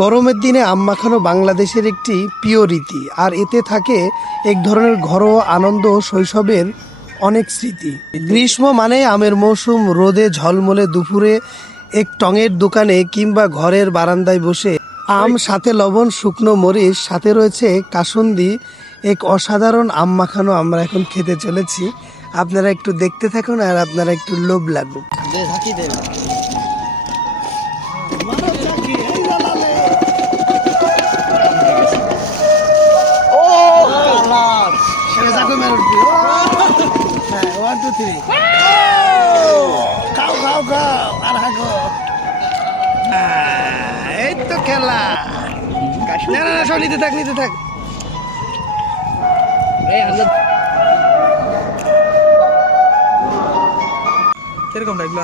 গরমের দিনে আম মাখানো বাংলাদেশের একটি প্রিয় রীতি, আর এতে থাকে এক ধরনের ঘরোয়া আনন্দ, শৈশবের অনেক স্মৃতি। গ্রীষ্ম মানে আমের মৌসুম, রোদে ঝলমলে দুপুরে এক টঙের দোকানে কিংবা ঘরের বারান্দায় বসে আম, সাথে লবণ, শুকনো মরিচ, সাথে রয়েছে কাসুন্দি, এক অসাধারণ আম মাখানো আমরা এখন খেতে চলেছি। আপনারা একটু দেখতে থাকুন আর আপনারা একটু লোভ লাগুক। এই তো খেলা। না না সব নিতে থাক, নিতে থাক। কিরকম লাগলো?